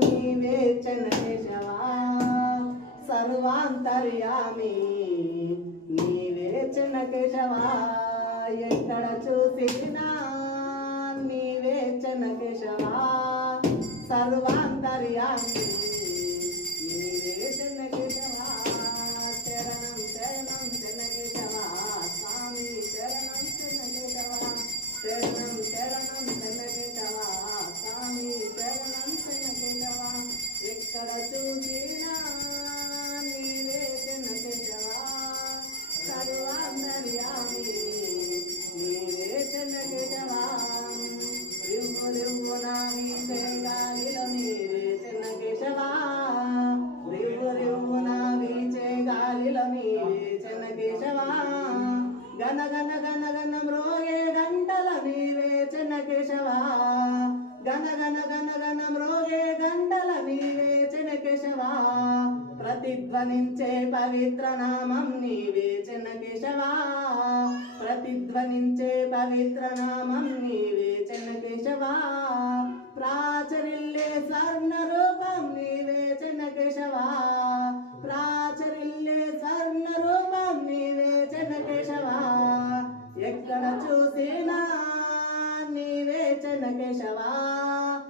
నీవే చెన్నకేశవా సర్వాంతర్యామి నీవే చెన్నకేశవా ఎక్కడ చూసినా నీవే చెన్నకేశవా సర్వాంతర్యామి నీవే చెన్నకేశవా శరణం శరణం చెన్నకేశవా స్వామి శరణం చెన్నకేశవా శరణం శరణం చెన్నకేశవా స్వామి శరణం చెన్నకేశవా ఎక్కడ చూసినా నీవే చెన్నకేశవా సర్వాంతర్యామి నీవే చెన్నకేశవా రివ్వు రివ్వు నా వీచే గాలిలో నీవే చెన్నకేశవా రివ్వు రివ్వు నా వీచే గాలిలో నీవే చెన్నకేశవా గన గన గన గన మ్రోగే గంటల నీవే చెన్నకేశవా గన గన గన గన మ్రోగే గంటల నీవే చెన్నకేశవా ప్రతిధ్వనించే పవిత్ర నామం నీవే చెన్నకేశవా ప్రతిధ్వనించే పవిత్ర నామం నీవే చెన్నకేశవా